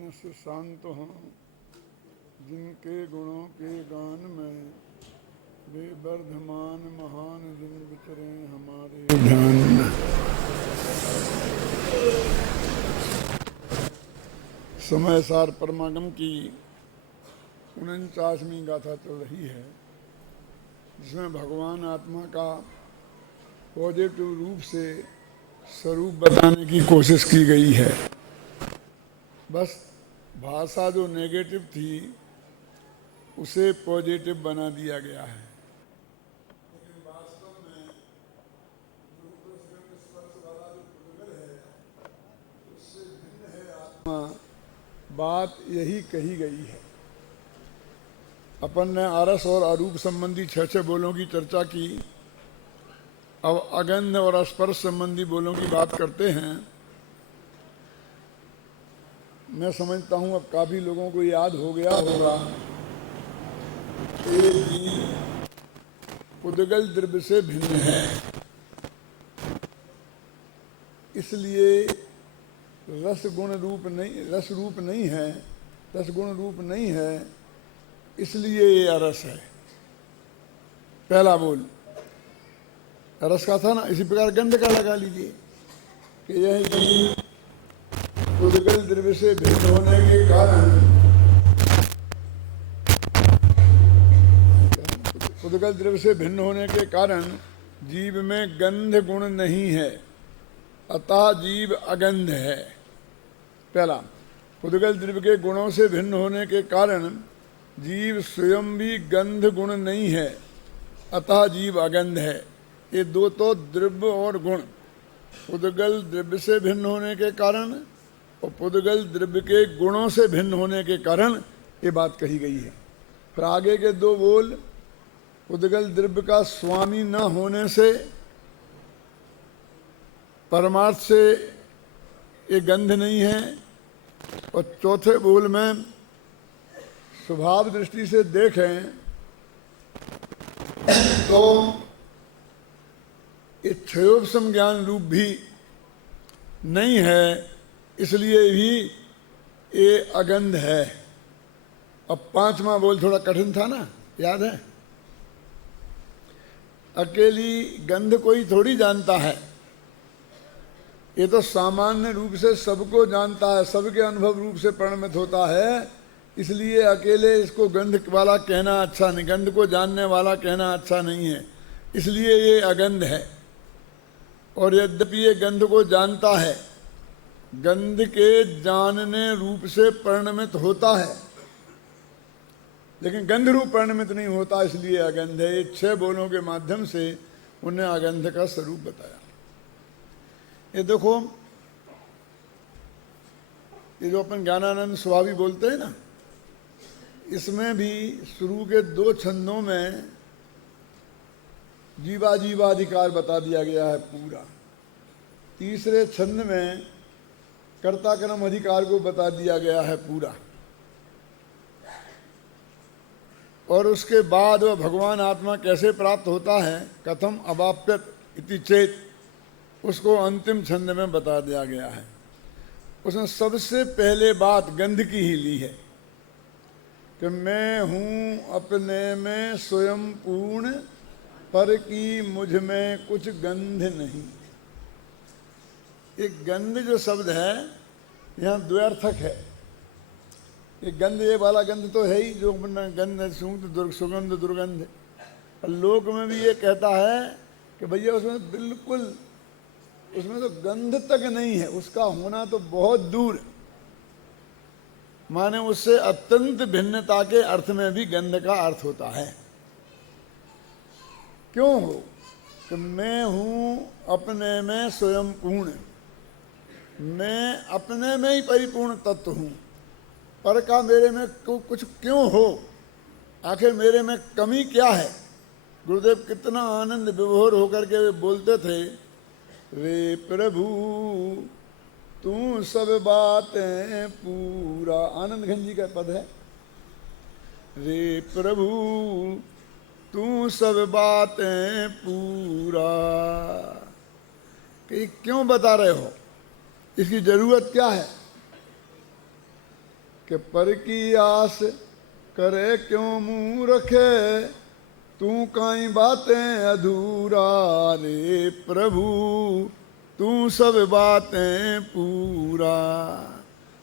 मानस शांत हों, जिनके गुणों के गान में वे वर्धमान महान दिन विचरे हमारे ध्यान में। समय सार परमागम की 49वीं गाथा चल रही है, जिसमें भगवान आत्मा का पॉजिटिव रूप से स्वरूप बताने की कोशिश की गई है। बस भाषा जो नेगेटिव थी उसे पॉजिटिव बना दिया गया है, लेकिन वास्तव में वाला जो पुद्गल है उससे भिन्न है आत्मा। बात यही कही गई है। अपन ने आरस और अरूप संबंधी 6 बोलों की चर्चा की। अब अगंध और स्पर्श संबंधी बोलों की बात करते हैं। मैं समझता हूं अब काफी लोगों को याद हो गया होगा कि पुद्गल द्रव्य से भिन्न है, इसलिए रस गुण रूप नहीं, रस रूप नहीं है, रस गुण रूप नहीं है, इसलिए ये अरस है। पहला बोल रस का था ना, इसी प्रकार गंध का लगा लीजिए कि यह पुद्गल द्रव्य से भिन्न होने के कारण, पुद्गल द्रव्य से भिन्न होने के कारण जीव में गंध गुण नहीं है, अतः जीव अगंध है। पहला, पुद्गल द्रव्य के गुणों से भिन्न होने के कारण जीव स्वयं भी गंध गुण नहीं है, अतः जीव अगंध है। ये दो तो द्रव्य और गुण, पुद्गल द्रव्य से भिन्न होने के कारण और पुद्गल द्रव्य के गुणों से भिन्न होने के कारण ये बात कही गई है। फिर आगे के 2 बोल, पुद्गल द्रव्य का स्वामी न होने से परमार्थ से ये गंध नहीं है, और चौथे बोल में स्वभाव दृष्टि से देखें तो ये क्षयोपशम ज्ञान रूप भी नहीं है, इसलिए भी ये अगंध है। अब 5वां बोल थोड़ा कठिन था ना, याद है? अकेली गंध कोई थोड़ी जानता है, ये तो सामान्य रूप से सबको जानता है, सबके अनुभव रूप से परिणमित होता है, इसलिए अकेले इसको गंध वाला कहना अच्छा नहीं, गंध को जानने वाला कहना अच्छा नहीं है, इसलिए ये अगंध है। और यद्यपि ये गंध को जानता है, गंध के जानने रूप से परिणमित होता है, लेकिन गंध रूप परिणमित नहीं होता, इसलिए अगंध है। ये 6 बोलों के माध्यम से उन्हें अगंध का स्वरूप बताया। ये देखो, ये जो अपन ज्ञानानंद स्वामी बोलते हैं ना, इसमें भी शुरू के 2 छंदों में जीवाधिकार बता दिया गया है पूरा। तीसरे छंद में कर्ता कर्म अधिकार को बता दिया गया है पूरा, और उसके बाद वह भगवान आत्मा कैसे प्राप्त होता है, कथम अवाप्यत इति चेत, उसको अंतिम छंद में बता दिया गया है। उसने सबसे पहले बात गंध की ही ली है कि मैं हूँ अपने में स्वयं पूर्ण, पर की मुझ में कुछ गंध नहीं। एक गंध जो शब्द है यहाँ द्व्यर्थक है। ये गंध, ये वाला गंध तो है ही, जो गंध सुगंध दुर्गंध, लोक में भी ये कहता है कि भैया उसमें बिल्कुल, उसमें तो गंध तक नहीं है, उसका होना तो बहुत दूर, माने उससे अत्यंत भिन्नता के अर्थ में भी गंध का अर्थ होता है। क्यों हो कि मैं हूँ अपने में स्वयं पूर्ण, मैं अपने में ही परिपूर्ण तत्व हूँ, पर का मेरे में कुछ क्यों हो, आखिर मेरे में कमी क्या है। गुरुदेव कितना आनंद विभोर होकर के वे बोलते थे, वे प्रभु तू सब बातें पूरा, आनंद घन जी का पद है, रे प्रभु तू सब बातें पूरा। कि क्यों बता रहे हो, इसकी जरूरत क्या है? कि पर की आस करे क्यों मुंह रखे, तू काई बातें अधूरा रे प्रभु, तू सब बातें पूरा।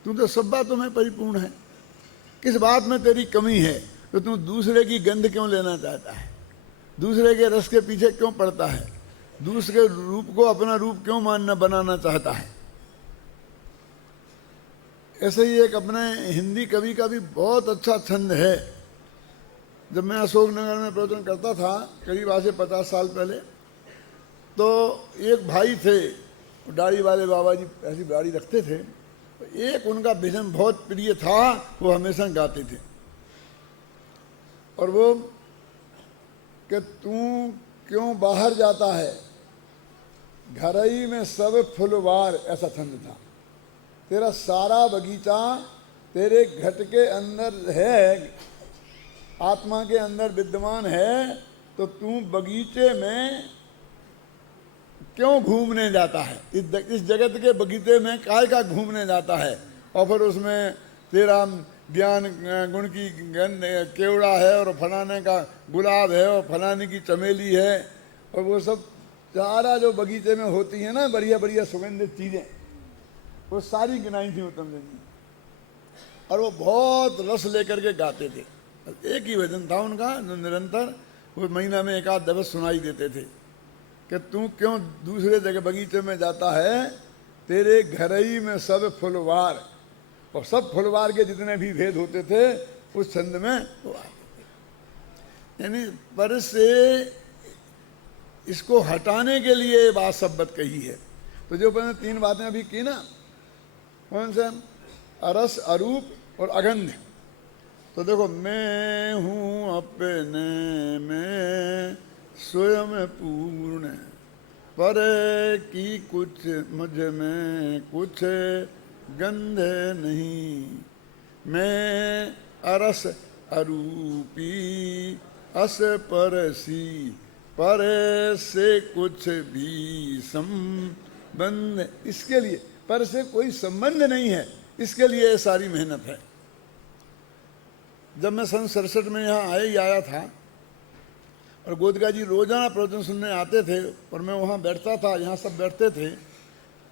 तू तो सब बातों में परिपूर्ण है, किस बात में तेरी कमी है? तो तू दूसरे की गंध क्यों लेना चाहता है, दूसरे के रस के पीछे क्यों पड़ता है, दूसरे रूप को अपना रूप क्यों मानना बनाना चाहता है? ऐसे ही एक अपने हिंदी कवि का भी बहुत अच्छा छंद है। जब मैं अशोकनगर में प्रवचन करता था करीब आज से 50 साल पहले, तो एक भाई थे, दाढ़ी वाले बाबा जी, ऐसी दाढ़ी रखते थे। एक उनका भजन बहुत प्रिय था, वो हमेशा गाते थे, और वो कि तू क्यों बाहर जाता है, घर ही में सब फुलवार, ऐसा छंद था। तेरा सारा बगीचा तेरे घट के अंदर है, आत्मा के अंदर विद्यमान है, तो तू बगीचे में क्यों घूमने जाता है? इस जगत के बगीचे में काय का घूमने जाता है? और फिर उसमें तेरा ज्ञान गुण की गंध केवड़ा है, और फलाने का गुलाब है, और फलाने की चमेली है, और वो सब सारा जो बगीचे में होती है ना बढ़िया बढ़िया सुगंधित चीज़ें, वो सारी गिनाई थी उत्तम जन जी। और वो बहुत रस लेकर के गाते थे। एक ही भजन था उनका जो निरंतर वो महीना में एक आध दिवस सुनाई देते थे कि तू क्यों दूसरे जगह बगीचे में जाता है, तेरे घर ही में सब फुलवार। और सब फुलवार के जितने भी भेद होते थे उस छंद में वो आते थे। यानी पर से इसको हटाने के लिए ये बात शब्द कही है। तो जो मैंने 3 बातें अभी की ना, कौन से? अरस, अरूप और अगंध। तो देखो, मैं हूँ अपने में स्वयं पूर्ण, पर की कुछ मुझ में कुछ गंध नहीं। मैं अरस अरूपी अस परसी, पर से कुछ भी संबंध, इसके लिए पर से कोई संबंध नहीं है, इसके लिए ये सारी मेहनत है। जब मैं सन 67 में यहाँ आया था, और गोदगा जी रोजाना प्रवचन सुनने आते थे, और मैं वहाँ बैठता था, यहाँ सब बैठते थे,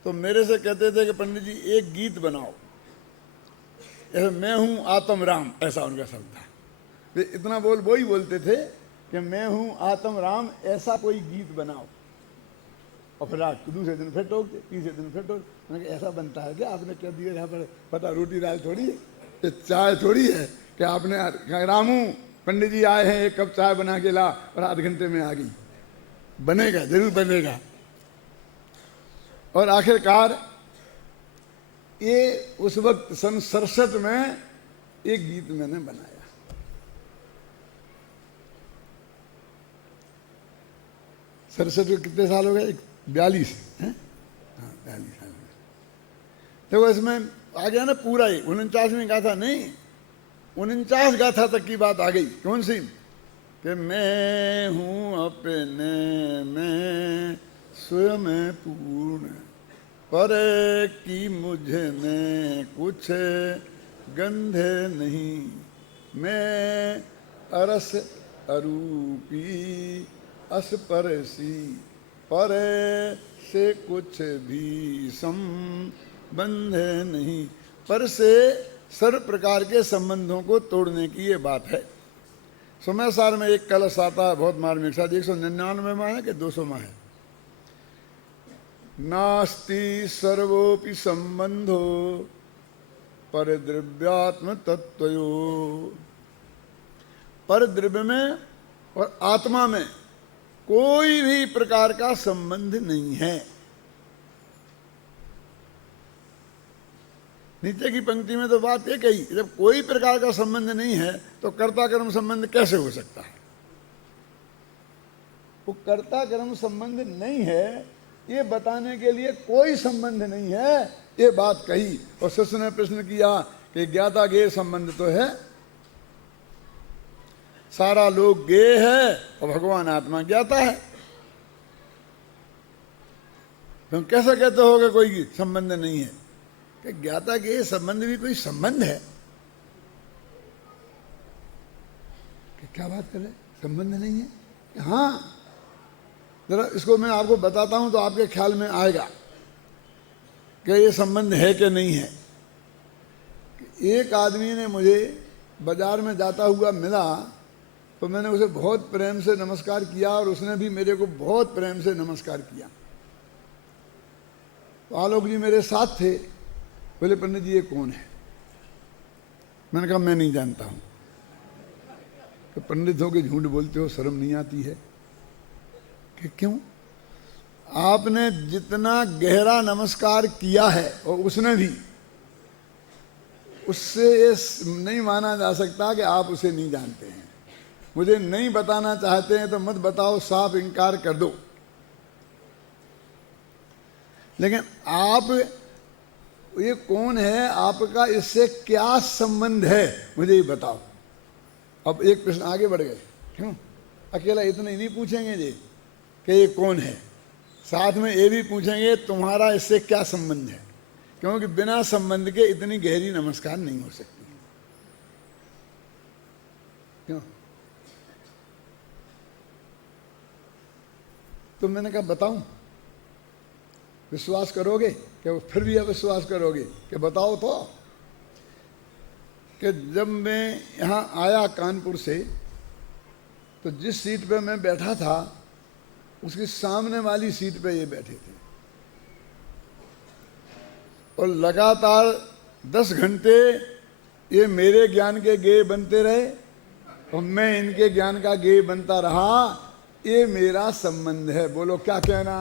तो मेरे से कहते थे कि पंडित जी एक गीत बनाओ, ऐसे मैं हूँ आत्म राम, ऐसा उनका शब्द था। वे इतना वो ही बोलते थे कि मैं हूँ आत्म राम, ऐसा कोई गीत बनाओ। और फिर रात दूसरे दिन फिर टोकते, तीसरे दिन फिर टोक। मैंने कहा ऐसा बनता है क्या? आपने क्या दिया यहाँ पर? पता रोटी दाल थोड़ी है, ये चाय थोड़ी है कि आपने रामू पंडित जी आए हैं, 1 कप चाय बना के ला, और आध घंटे में आ गई। बनेगा, जरूर बनेगा। और आखिरकार ये उस वक्त सन 67 में एक गीत मैंने बनाया। सरसठ में कितने साल हो गए? 42 है, हाँ 42 साल। देखो इसमें आ गया ना पूरा ही 49वीं गाथा नहीं, 49 गाथा तक की बात आ गई। कौन सी? कि मैं हूँ अपने में स्वयं पूर्ण, पर की मुझ में कुछ गंध नहीं। मैं अरस अरूपी अस परसी, पर से कुछ भी संबंध नहीं। पर से सर्व प्रकार के संबंधों को तोड़ने की ये बात है। समय सार में एक कलश आता है, बहुत मार्मिक सा, 199 माह है कि 200 माह है। नास्ति सर्वोपि संबंधो पर द्रव्यात्म तत्वयो। पर द्रव्य में और आत्मा में कोई भी प्रकार का संबंध नहीं है। नीचे की पंक्ति में तो बात ये कही, जब कोई प्रकार का संबंध नहीं है तो कर्ता कर्म संबंध कैसे हो सकता है? वो कर्ता कर्म संबंध नहीं है, ये बताने के लिए कोई संबंध नहीं है, ये बात कही। और शिष्य ने प्रश्न किया कि ज्ञाता ज्ञेय संबंध तो है, सारा लोग ज्ञेय है और भगवान आत्मा ज्ञाता है, तुम कैसे कहते हो कि कोई संबंध नहीं है? कि ज्ञाता ज्ञेय संबंध भी कोई संबंध है? क्या बात कर रहे, संबंध नहीं है? हाँ, जरा इसको मैं आपको बताता हूं तो आपके ख्याल में आएगा कि ये संबंध है कि नहीं है। एक आदमी ने मुझे बाजार में जाता हुआ मिला तो मैंने उसे बहुत प्रेम से नमस्कार किया और उसने भी मेरे को बहुत प्रेम से नमस्कार किया। तो आलोक जी मेरे साथ थे, बोले पंडित जी ये कौन है? मैंने कहा मैं नहीं जानता हूं। तो पंडित हो के झूठ बोलते हो, शर्म नहीं आती है? कि क्यों? आपने जितना गहरा नमस्कार किया है और उसने भी, उससे ये नहीं माना जा सकता कि आप उसे नहीं जानते हैं। मुझे नहीं बताना चाहते हैं तो मत बताओ, साफ इनकार कर दो। लेकिन आप, ये कौन है, आपका इससे क्या संबंध है, मुझे ये बताओ। अब एक प्रश्न आगे बढ़ गए। क्यों? अकेला इतना ही नहीं पूछेंगे जी कि ये कौन है, साथ में ये भी पूछेंगे तुम्हारा इससे क्या संबंध है, क्योंकि बिना संबंध के इतनी गहरी नमस्कार नहीं हो सकती। क्यों? तो मैंने कहा बताऊं, विश्वास करोगे? कि फिर भी अविश्वास करोगे? कि बताओ तो। कि जब मैं यहाँ आया कानपुर से, तो जिस सीट पे मैं बैठा था उसकी सामने वाली सीट पे ये बैठे थे और लगातार 10 घंटे ये मेरे ज्ञान के गेय बनते रहे और मैं इनके ज्ञान का गेय बनता रहा। ये मेरा संबंध है। बोलो क्या कहना?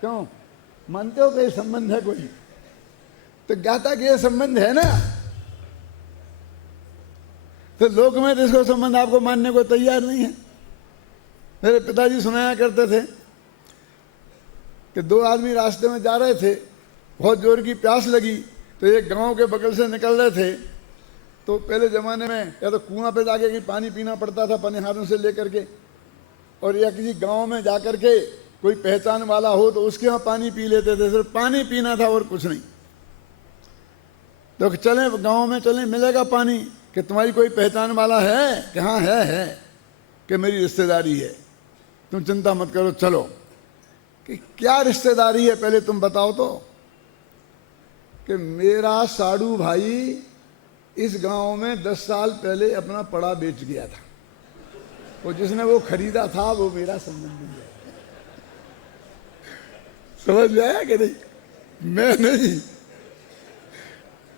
क्यों? मानते हो कि ये संबंध है कोई? तो ज्ञाता के संबंध है ना, तो लोक में तो इसको संबंध आपको मानने को तैयार नहीं है। मेरे पिताजी सुनाया करते थे कि 2 आदमी रास्ते में जा रहे थे, बहुत जोर की प्यास लगी, तो एक गांव के बगल से निकल रहे थे। तो पहले ज़माने में या तो कुआं पे जाके कहीं पानी पीना पड़ता था पनिहारों से लेकर के, और या किसी गांव में जाकर के कोई पहचान वाला हो तो उसके यहाँ पानी पी लेते थे। सिर्फ पानी पीना था और कुछ नहीं। तो चले गांव में, चले मिलेगा पानी। कि तुम्हारी कोई पहचान वाला है? कि हाँ है कि मेरी रिश्तेदारी है, तुम चिंता मत करो चलो। कि क्या रिश्तेदारी है पहले तुम बताओ तो। कि मेरा साड़ू भाई इस गांव में 10 साल पहले अपना पड़ा बेच गया था, वो जिसने वो खरीदा था वो मेरा संबंधी है। समझ में आया कि नहीं? मैं नहीं,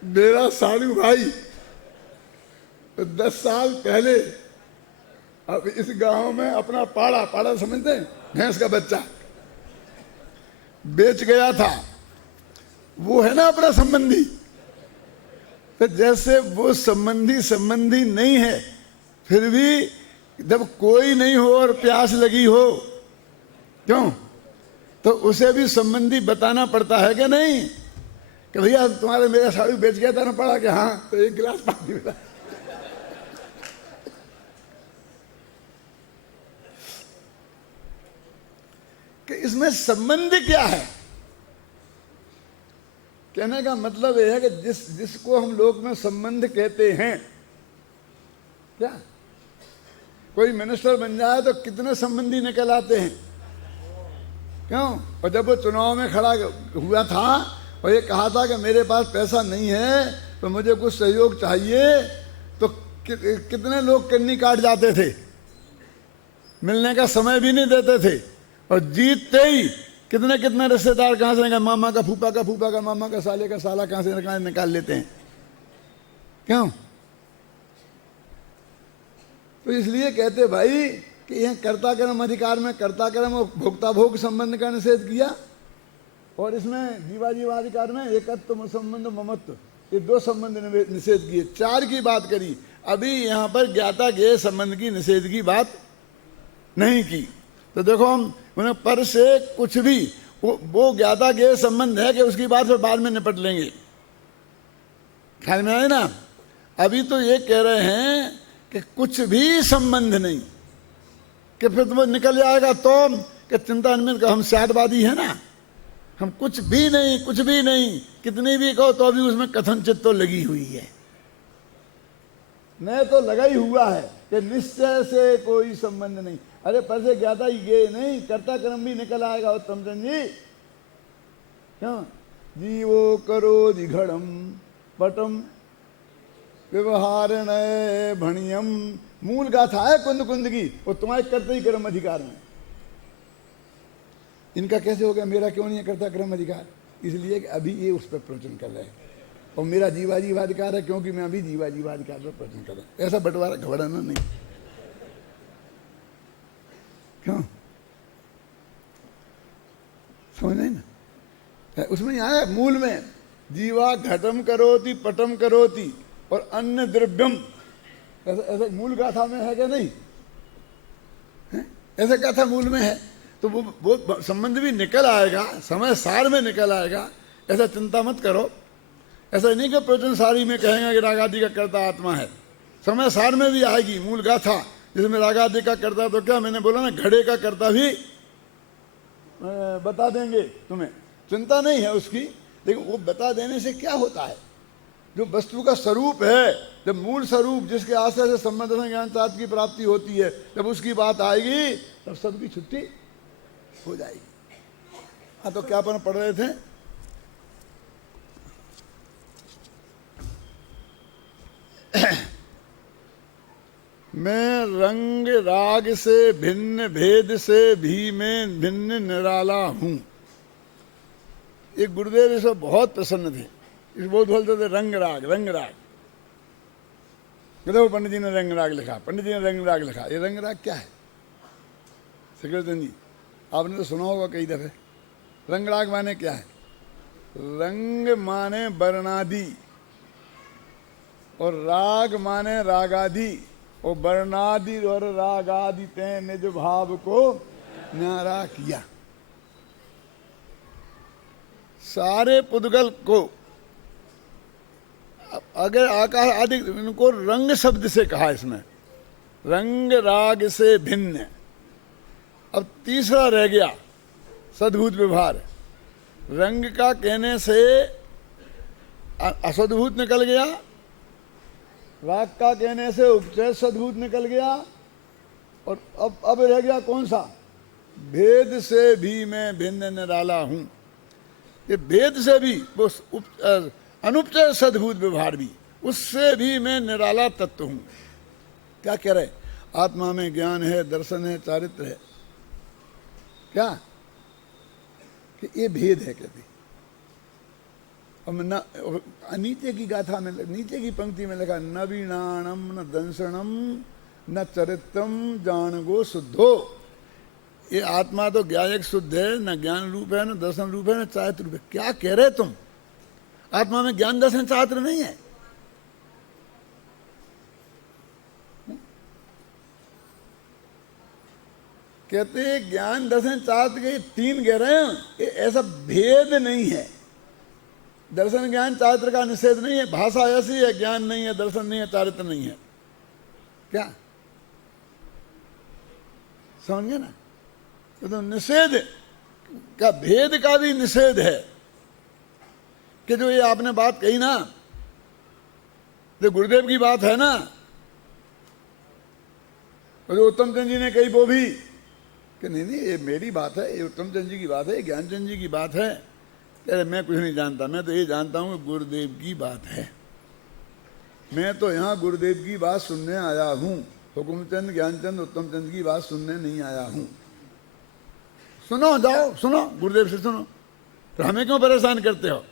मेरा साड़ू भाई तो 10 साल पहले अब इस गांव में अपना पाड़ा समझते हैं, भैंस का बच्चा बेच गया था। वो है ना अपना संबंधी। तो जैसे वो संबंधी नहीं है, फिर भी जब कोई नहीं हो और प्यास लगी हो, क्यों, तो उसे भी संबंधी बताना पड़ता है कि नहीं? कि भैया तुम्हारे मेरा साड़ू बेच गया था ना पड़ा? कि हाँ, तो 1 गिलास पानी मिला। कि इसमें संबंध क्या है? कहने का मतलब यह है कि जिसको हम लोग में संबंध कहते हैं, क्या कोई मिनिस्टर बन जाए तो कितने संबंधी निकल आते हैं? क्यों? और जब वो चुनाव में खड़ा हुआ था और ये कहा था कि मेरे पास पैसा नहीं है तो मुझे कुछ सहयोग चाहिए, तो कितने लोग कन्नी काट जाते थे, मिलने का समय भी नहीं देते थे। और जीतते ही कितने रिश्तेदार कहाँ से, मामा का फूफा का मामा का साले का साला कहाँ से निकाल लेते हैं। क्यों? तो इसलिए कहते भाई कि यह कर्ता कर्म अधिकार में कर्ता कर्म और भोक्ता भोग संबंध का निषेध किया, और इसमें जीवाधिकार में एकत्व संबंध ममत्व, ये 2 संबंध निषेध किए। 4 की बात करी। अभी यहाँ पर ज्ञाता ज्ञेय संबंध की निषेध की बात नहीं की। तो देखो हम उन्हें पर से कुछ भी वो ज्ञाता ज्ञेय संबंध है कि उसकी बात फिर बाद में निपट लेंगे। ख्याल में आए ना? अभी तो ये कह रहे हैं कि कुछ भी संबंध नहीं, कि फिर तुम्हें निकल जाएगा तो कि चिंता निमित्त का हम शादवादी है ना, हम कुछ भी नहीं, कितनी भी कहो तो अभी उसमें कथनचित तो लगी हुई है। मैं तो लगा ही हुआ है कि निश्चय से कोई संबंध नहीं। अरे पर से ज्ञाता ही गे नहीं, कर्ता कर्म भी निकल आएगा उत्तम चंद जी। क्यों? जीवो करो दिघड़म पटम व्यवहार नए भणियम, मूल गाथा है कुंद कुंद की, वो तुम्हारे कर्ता ही कर्म अधिकार में। इनका कैसे हो गया, मेरा क्यों नहीं है कर्ता कर्म अधिकार? इसलिए कि अभी ये उस पर प्रवचन कर रहे हैं, और मेरा जीवा जीवाधिकार है क्योंकि मैं अभी जीवा जीवाधिकार पर प्रवचन कर रहा हूं। ऐसा बंटवारा घबराना नहीं। क्यों? समझ नहीं ना? उसमें आया मूल में जीवा घटम करोति पटम करोति और अन्य द्रव्यम, ऐसा ऐसा मूल गाथा में है क्या? नहीं है? ऐसा गाथा मूल में है तो वो संबंध भी निकल आएगा, समय सार में निकल आएगा। ऐसा चिंता मत करो। ऐसा नहीं कि प्रवचन सारी में कहेंगे कि रागादि का कर्ता आत्मा है, समय सार में भी आएगी मूल गाथा जिसमें रागादि का कर्ता। तो क्या मैंने बोला ना, घड़े का कर्ता भी बता देंगे तुम्हें, चिंता नहीं है उसकी। लेकिन वो बता देने से क्या होता है, जो वस्तु का स्वरूप है, जब मूल स्वरूप जिसके आश्रय से संबंध में ज्ञान सात की प्राप्ति होती है, जब उसकी बात आएगी तब सबकी छुट्टी हो जाएगी। हाँ, तो क्या अपन पढ़ रहे थे? मैं रंग राग से भिन्न भेद से भी मैं भिन्न निराला हूं। एक गुरुदेव इस बहुत प्रसन्न थे, इस बहुत बोलते थे रंग राग रंग राग। देखो पंडित जी ने रंग राग लिखा, पंडित जी ने रंग राग लिखा। ये रंग राग क्या है? सिकरचंद जी आपने तो सुना होगा कई दफे। रंग राग माने क्या है? रंग माने वर्णादि और राग माने रागादि, और वर्णादि और रागादि ते निज भाव को न्यारा किया। सारे पुद्गल को अगर आकाश आदि, इनको रंग शब्द से कहा इसमें, रंग राग से भिन्न। अब तीसरा रह गया सद्भूत व्यवहार। रंग का कहने से असद्भूत निकल गया, राग का कहने से उपचय सद्भूत निकल गया, और अब रह गया कौन सा? भेद से भी मैं भिन्न निराला हूं। ये भेद से भी वो अनुपचय सद्भूत व्यवहार भी, उससे भी मैं निराला तत्व हूं। क्या कह रहे? आत्मा में ज्ञान है, दर्शन है, चारित्र है। क्या कि ये भेद है कहती। अब नीचे की गाथा में, नीचे की पंक्ति में लिखा, न वीणाणम न दंसनम न चरित्रम जानगो शुद्धो। ये आत्मा तो ज्ञायक शुद्ध है, न ज्ञान रूप है, न दर्शन रूप है, न चारित्र रूप है। क्या कह रहे तुम? आत्मा में ज्ञान दर्शन चारित्र नहीं है। कहते हैं ज्ञान दर्शन चारित्र के तीन कह रहे हैं, ये ऐसा भेद नहीं है। दर्शन ज्ञान चारित्र का निषेध नहीं है। भाषा ऐसी है, ज्ञान नहीं है, दर्शन नहीं है, चारित्र नहीं है। क्या समझ गए ना? तो निषेध का, भेद का भी निषेध है कि जो ये आपने बात कही ना, जो गुरुदेव की बात है ना, और जो उत्तम चंद जी ने कही वो भी, कि नहीं नहीं ये मेरी बात है, ये उत्तम चंद जी की बात है, ज्ञान चंद जी की बात है। अरे मैं कुछ नहीं जानता, मैं तो ये जानता हूँ गुरुदेव की बात है। मैं तो यहाँ गुरुदेव की बात सुनने आया हूँ, हुकुमचंद ज्ञानचंद उत्तम चंद की बात सुनने नहीं आया हूँ। सुनो, जाओ सुनो, गुरुदेव से सुनो, तो हमें क्यों परेशान करते हो?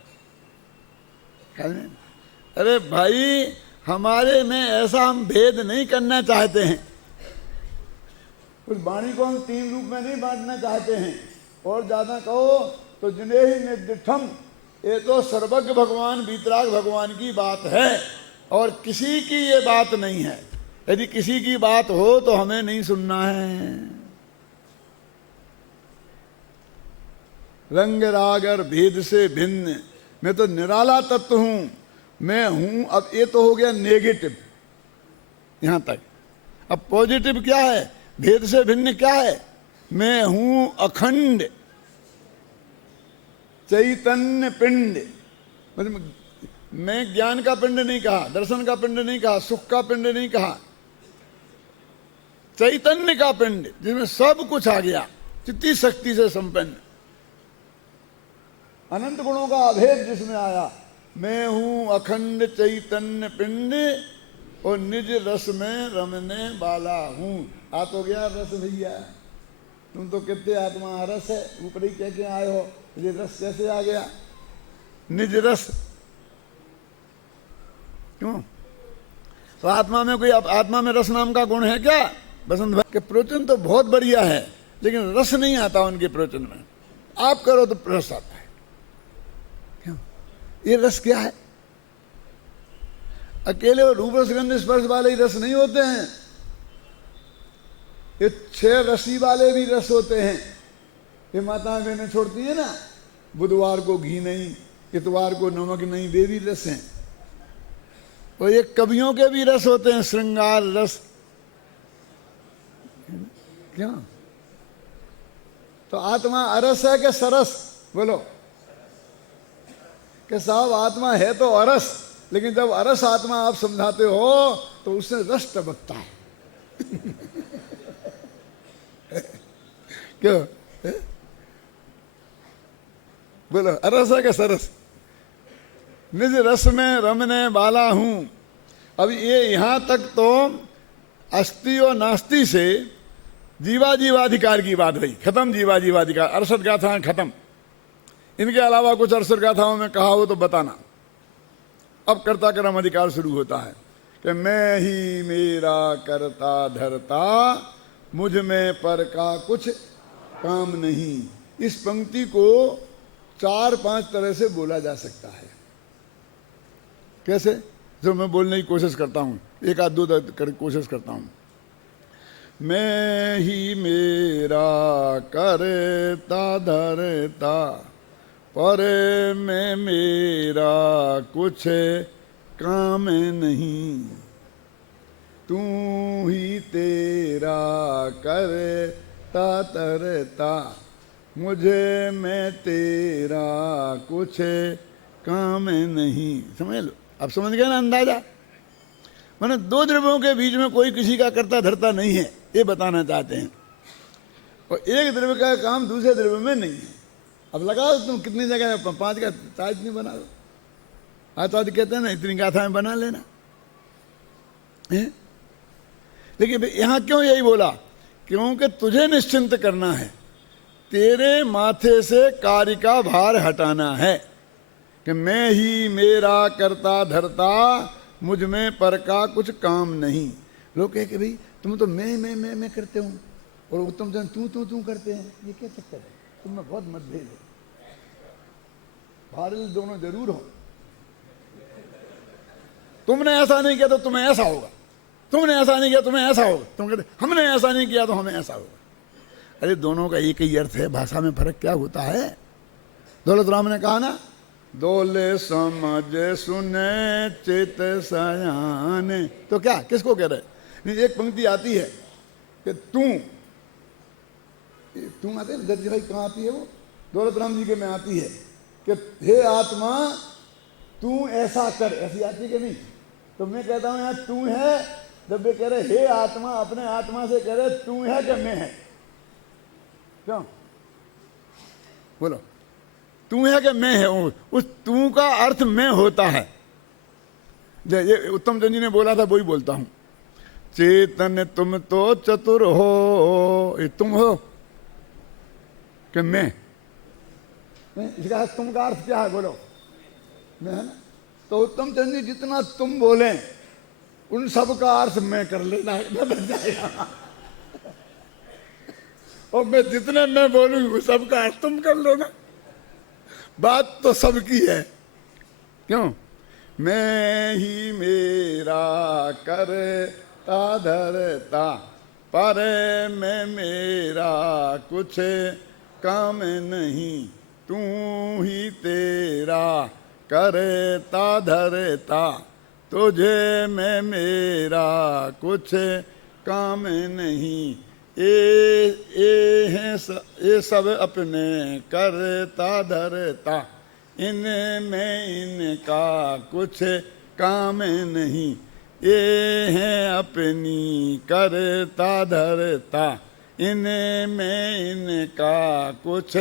अरे भाई, हमारे में ऐसा हम भेद नहीं करना चाहते हैं। उस वाणी को हम तीन रूप में नहीं बांटना चाहते हैं। और ज्यादा कहो तो जिन्हें ही निर्दिठम, ये तो सर्वज्ञ भगवान वीतराग भगवान की बात है, और किसी की ये बात नहीं है। यदि किसी की बात हो तो हमें नहीं सुनना है। रंग राग और भेद से भिन्न मैं तो निराला तत्व हूं, मैं हूं। अब ये तो हो गया नेगेटिव यहां तक। अब पॉजिटिव क्या है? भेद से भिन्न क्या है? मैं हूं अखंड चैतन्य पिंड। मतलब मैं ज्ञान का पिंड नहीं कहा, दर्शन का पिंड नहीं कहा, सुख का पिंड नहीं कहा, चैतन्य का पिंड जिसमें सब कुछ आ गया, कितनी शक्ति से संपन्न, अनंत गुणों का अभेद जिसमें आया। मैं हूं अखंड चैतन्य पिंड और निज रस में रमने वाला हूं। आ तो गया रस भैया, तुम तो कितने आत्मा रस है, ऊपर ही कह के आए हो, ये रस कैसे आ गया? निज रस क्यों? तो आत्मा में कोई, आत्मा में रस नाम का गुण है क्या? बसंत भाई के प्रवचन तो बहुत बढ़िया है, लेकिन रस नहीं आता उनके प्रवचन में। आप करो तो रस आता है। क्यों? ये रस क्या है? अकेले रूप रसगंध स्पर्श वाले ही रस नहीं होते हैं, ये 6 रसी वाले भी रस होते हैं। ये माता बहनें छोड़ती है ना, बुधवार को घी नहीं, इतवार को नमक नहीं, वे भी रस हैं। और ये कवियों के भी रस होते हैं, श्रृंगार रस। क्या? तो आत्मा अरस है कि सरस? बोलो कि साहब आत्मा है तो अरस, लेकिन जब अरस आत्मा आप समझाते हो तो उससे रस टपकता है। क्यों? बोलो अरस है कि सरस? निज रस में रमने वाला हूं। अब ये यहां तक तो अस्ति और नास्ति से जीवाजीवाधिकार की बात हुई, खत्म। जीवाजीवाधिकार 68 गाथाएं खत्म। इनके अलावा कुछ 68 गाथाओं में कहा हो तो बताना। अब कर्ता कर्म अधिकार शुरू होता है कि मैं ही मेरा करता धरता, मुझ में पर का कुछ काम नहीं। इस पंक्ति को 4-5 तरह से बोला जा सकता है। कैसे? जो मैं बोलने की कोशिश करता हूं, एक आध दो कोशिश करता हूं। मैं ही मेरा करता धरता, पर मैं मेरा कुछ काम नहीं। तू ही तेरा करता धरता, मुझे मैं तेरा कुछ काम नहीं। समझ लो, अब समझ गए ना अंदाजा? मैंने 2 द्रव्यों के बीच में कोई किसी का करता धरता नहीं है, ये बताना चाहते हैं। और एक द्रव्य का काम दूसरे द्रव्य में नहीं है। अब लगाओ तुम कितनी जगह 5 का ताज नहीं बना दो। आज कहते हैं ना, इतनी गाथाएं बना लेना है? लेकिन यहां क्यों यही बोला? क्योंकि तुझे निश्चिंत करना है, तेरे माथे से कार्य का भार हटाना है कि मैं ही मेरा करता धरता, मुझ में पर का कुछ काम नहीं। लोग कहे कि भाई तुम तो मैं करते हो और उत्तम जन तू करते हैं, ये क्या चक्कर है? तुम में बहुत मतभेद है। भारत दोनों जरूर हो। तुमने ऐसा नहीं किया तो तुम्हें ऐसा होगा, तुमने ऐसा नहीं किया तुम्हें ऐसा होगा। तुम कहते हमने ऐसा नहीं किया तो हमें ऐसा होगा। अरे दोनों का एक ही अर्थ है, भाषा में फर्क क्या होता है? दौलत राम ने कहा ना, दोले समझ सुने चित सयाने। तो क्या किसको कह रहे? नहीं, एक पंक्ति आती है कि तू आते हैं, जज भाई कहाँ आती है वो? दौलत राम जी के में आती है कि हे आत्मा तू ऐसा कर, ऐसी आती है कि नहीं? तो मैं कहता हूं यार तू है, जब वे कह रहे हे आत्मा, अपने आत्मा से कह रहे तू है कि मैं है? क्यों? बोलो, तू है कि मैं है? उस तू का अर्थ मैं होता है। ये उत्तम चंद जी ने बोला था, वही बोलता हूं। चेतन तुम तो चतुर हो, ये तुम हो कि मैं? इसका तुम का अर्थ क्या है? बोलो, मैं है ना? तो उत्तम चंद जी जितना तुम बोले उन सब का अर्थ मैं कर लेना, मैं बन जाएगा। और मैं जितने मैं बोलूं सब का अर्थ तुम कर लेना। बात तो सबकी है। क्यों? मैं ही मेरा करता धरता, पर मैं मेरा कुछ काम नहीं। तू ही तेरा करता धरता, तुझे मैं मेरा कुछ काम नहीं। ये सब अपने करता धरता, इनमें इनका कुछ काम नहीं, ये है अपनी करता धरता, इनमें इनका कुछ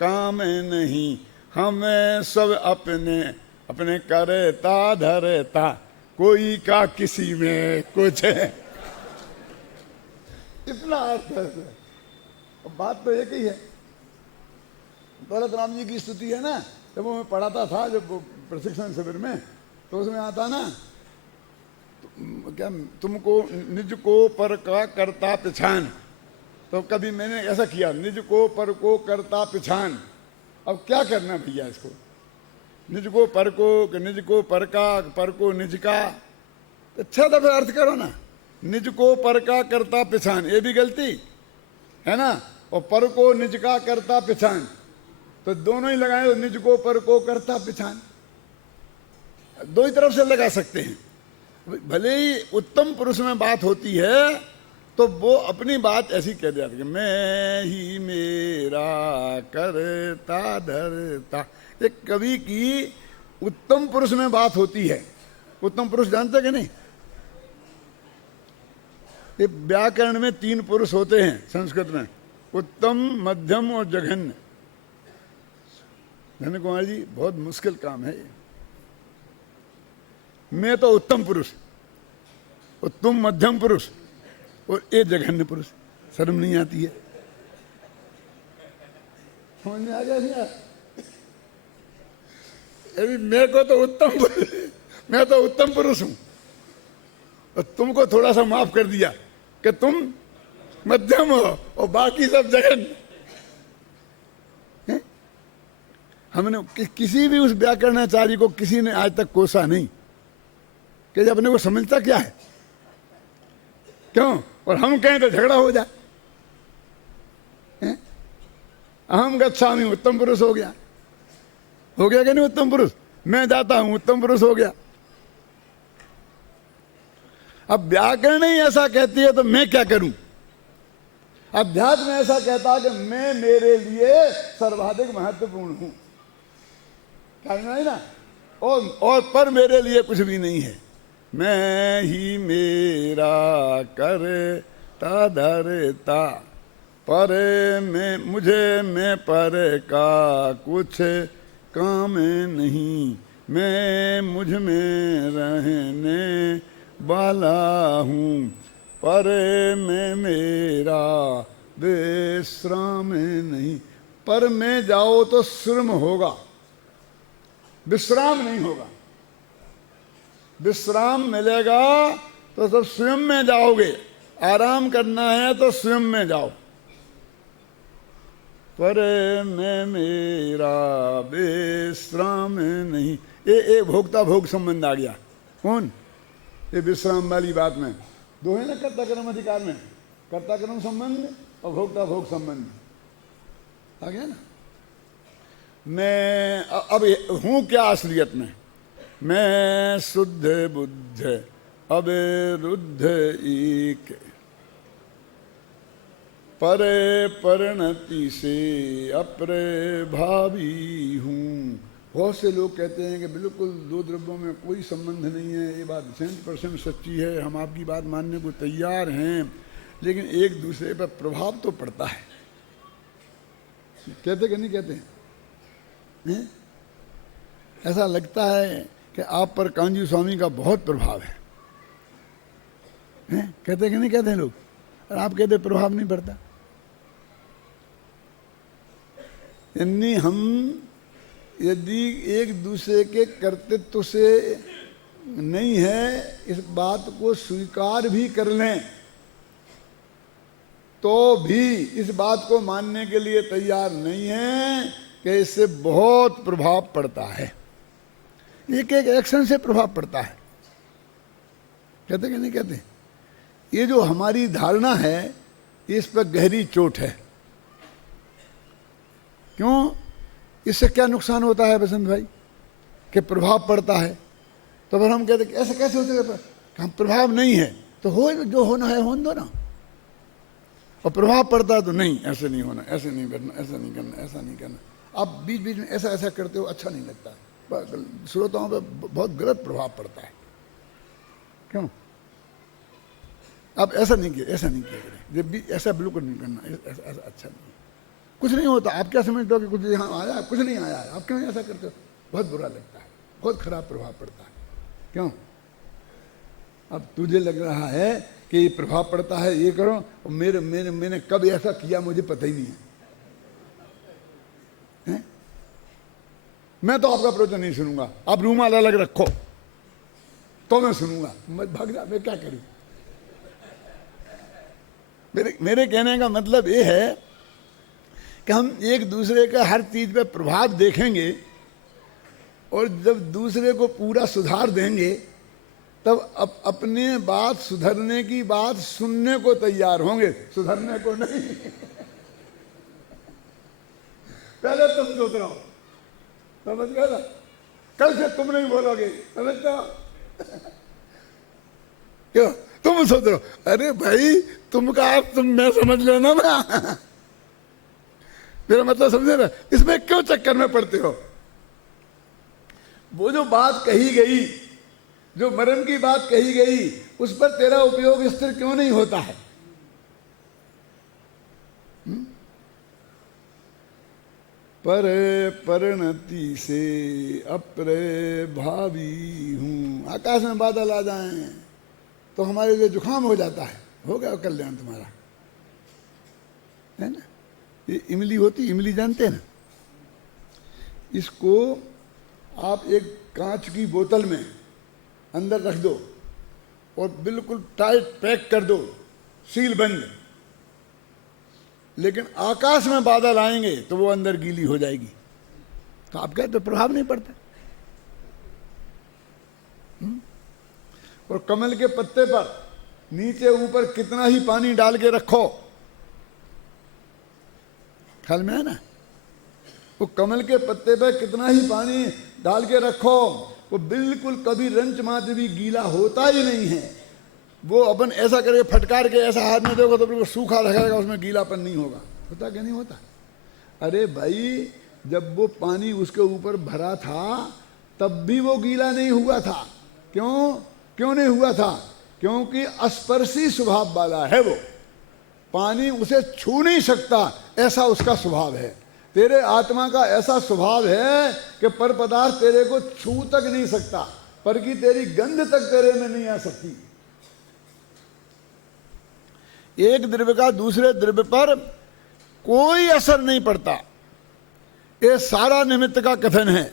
काम नहीं, हमें सब अपने अपने करता धरता, कोई का किसी में कुछ है। इतना अर्थ है। बात तो एक ही है। दौलत राम जी की स्तुति है ना, जब वो मैं पढ़ाता था जब प्रशिक्षण शिविर में, तो उसमें आता ना क्या, तुमको निज को पर का करता पिछान। तो कभी मैंने ऐसा किया, निज को पर को करता पिछान। अब क्या करना भैया इसको, निज को पर को, निज को पर का, पर को निज का। अच्छा तो फिर अर्थ करो ना, निज को पर का करता पिछान, ये भी गलती है ना। और पर को निज का करता पिछान, तो दोनों ही लगाए, निज को पर को करता पिछान, दो ही तरफ से लगा सकते हैं। भले ही उत्तम पुरुष में बात होती है तो वो अपनी बात ऐसी कह दिया कि मैं ही मेरा करता धरता। एक कवि की उत्तम पुरुष में बात होती है। उत्तम पुरुष जानते कि नहीं? ये व्याकरण में 3 पुरुष होते हैं संस्कृत में, उत्तम, मध्यम और जघन्य। धन्य कुमार जी, बहुत मुश्किल काम है ये। मैं तो उत्तम पुरुष, और तुम मध्यम पुरुष, और ये जघन्य पुरुष। शर्म नहीं आती है? समझ में आ गया नहीं? अभी मैं को तो उत्तम पुरुष, मैं तो उत्तम पुरुष हूं, और तुमको थोड़ा सा माफ कर दिया कि तुम मध्यम हो और बाकी सब जघन्य। हमने किसी भी उस व्याकरणाचार्य को किसी ने आज तक कोसा नहीं कि अपने को समझता क्या है, क्यों? और हम कहें तो झगड़ा हो जाए। अहम गच्छामि, उत्तम पुरुष हो गया, हो गया कि नहीं उत्तम पुरुष? मैं जाता हूं, उत्तम पुरुष हो गया। अब व्याकरण ही ऐसा कहती है तो मैं क्या करूं? अध्यात्म ऐसा कहता है कि मैं मेरे लिए सर्वाधिक महत्वपूर्ण हूं, कहना है ना। और पर मेरे लिए कुछ भी नहीं है। मैं ही मेरा करता धरता, पर मैं पर का कुछ काम नहीं, मैं मुझ में रहने वाला हूँ, पर मैं मेरा विश्राम नहीं। पर में जाओ तो श्रम होगा, विश्राम नहीं होगा। विश्राम मिलेगा तो सब स्वयं में जाओगे, आराम करना है तो स्वयं में जाओ। पर मैं मेरा विश्राम नहीं, ये भोक्ता भोग संबंध आ गया। कौन? ये विश्राम वाली बात में दो है ना, कर्ता कर्म अधिकार में कर्ता कर्म संबंध और भोक्ता भोग संबंध आ गया ना। मैं अब हूं क्या असलियत में? मैं शुद्ध बुद्ध अविरुद्ध एक, परे परिणति से अप्रभावी हूँ। बहुत से लोग कहते हैं कि बिल्कुल दो द्रव्यों में कोई संबंध नहीं है। ये बात 100% सच्ची है, हम आपकी बात मानने को तैयार हैं, लेकिन एक दूसरे पर प्रभाव तो पड़ता है। कहते कि नहीं कहते हैं? ऐसा लगता है कि आप पर कांजी स्वामी का बहुत प्रभाव है, हैं? कहते कि नहीं कहते लोग? और आप कहते प्रभाव नहीं पड़ता। यानी हम यदि एक दूसरे के कर्तृत्व से नहीं है, इस बात को स्वीकार भी कर लें तो भी इस बात को मानने के लिए तैयार नहीं है कि इससे बहुत प्रभाव पड़ता है। एक एक एक्शन से प्रभाव पड़ता है। कहते कि नहीं कहते? ये जो हमारी धारणा है इस पर गहरी चोट है। क्यों? इससे क्या नुकसान होता है बसंत भाई? कि प्रभाव पड़ता है, तो फिर हम कहते ऐसे कैसे हो सकता है? हम प्रभाव नहीं है तो हो, जो होना है होने दो ना। और प्रभाव पड़ता है तो नहीं, ऐसे नहीं होना, ऐसे नहीं करना, ऐसा नहीं करना, ऐसा नहीं करना। आप बीच बीच में ऐसा ऐसा करते हो, अच्छा नहीं लगता, श्रोताओं पे बहुत गलत प्रभाव पड़ता है। क्यों? आप ऐसा नहीं किया, ऐसा नहीं किया करें, जब भी ऐसा बिल्कुल नहीं करना, ऐसा अच्छा नहीं, कुछ नहीं होता। आप क्या समझते हो कि कुछ यहाँ आया, कुछ नहीं आया है, आप क्यों ऐसा करते हो? बहुत बुरा लगता है, बहुत खराब प्रभाव पड़ता है। क्यों? अब तुझे लग रहा है कि ये प्रभाव पड़ता है, ये करो, और मैंने कब ऐसा किया मुझे पता ही नहीं है? मैं तो आपका प्रवचन नहीं सुनूंगा, आप रूमाल अलग रखो तो मैं सुनूंगा, मैं भाग जा, मैं क्या करूं? मेरे कहने का मतलब ये है कि हम एक दूसरे का हर चीज पे प्रभाव देखेंगे और जब दूसरे को पूरा सुधार देंगे तब अपने बात सुधरने की बात सुनने को तैयार होंगे, सुधरने को नहीं। पहले तुम सुधरो, समझ गए ना? कल से तुम नहीं बोलोगे, समझते हो? क्यों? तुम सुधरो। अरे भाई, तुम मैं समझ लेना ना। मेरा मतलब समझे ना? इसमें क्यों चक्कर में पड़ते हो? वो जो बात कही गई, जो मरण की बात कही गई, उस पर तेरा उपयोग स्थिर क्यों नहीं होता है? पर परिणति से अप्रे भावी हूं। आकाश में बादल आ जाएं तो हमारे लिए जुकाम हो जाता है, हो गया कल्याण तुम्हारा, है ना? ये इमली होती, इमली जानते हैं ना? इसको आप एक कांच की बोतल में अंदर रख दो और बिल्कुल टाइट पैक कर दो, सील बंद, लेकिन आकाश में बादल आएंगे तो वो अंदर गीली हो जाएगी, तो आप कहते प्रभाव नहीं पड़ता। और कमल के पत्ते पर नीचे ऊपर कितना ही पानी डाल के रखो, ख्याल में है ना? वो कमल के पत्ते पर कितना ही पानी डाल के रखो, वो बिल्कुल कभी रंच मात्र भी गीला होता ही नहीं है। वो अपन ऐसा करके फटकार के ऐसा हाथ में देखो तो बिल्कुल सूखा रहेगा, उसमें गीलापन नहीं होगा। होता कि नहीं होता? अरे भाई, जब वो पानी उसके ऊपर भरा था तब भी वो गीला नहीं हुआ था। क्यों नहीं हुआ था? क्योंकि स्पर्शी स्वभाव वाला है वो, पानी उसे छू नहीं सकता, ऐसा उसका स्वभाव है। तेरे आत्मा का ऐसा स्वभाव है कि पर पदार्थ तेरे को छू तक नहीं सकता, पर की तेरी गंध तक तेरे में नहीं आ सकती। एक द्रव्य का दूसरे द्रव्य पर कोई असर नहीं पड़ता, ये सारा निमित्त का कथन है।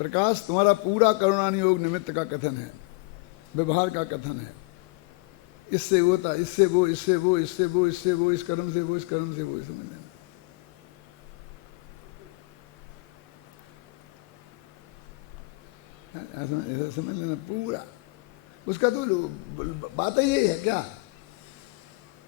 प्रकाश, तुम्हारा पूरा करुणानियोग निमित्त का कथन है, व्यवहार का कथन है। इससे होता, इससे वो, इससे वो, इससे वो, इससे वो, इस कर्म से वो, इस कर्म से वो, समझ लेना। ऐसा समझ लेना पूरा। उसका तो बात ही यही है क्या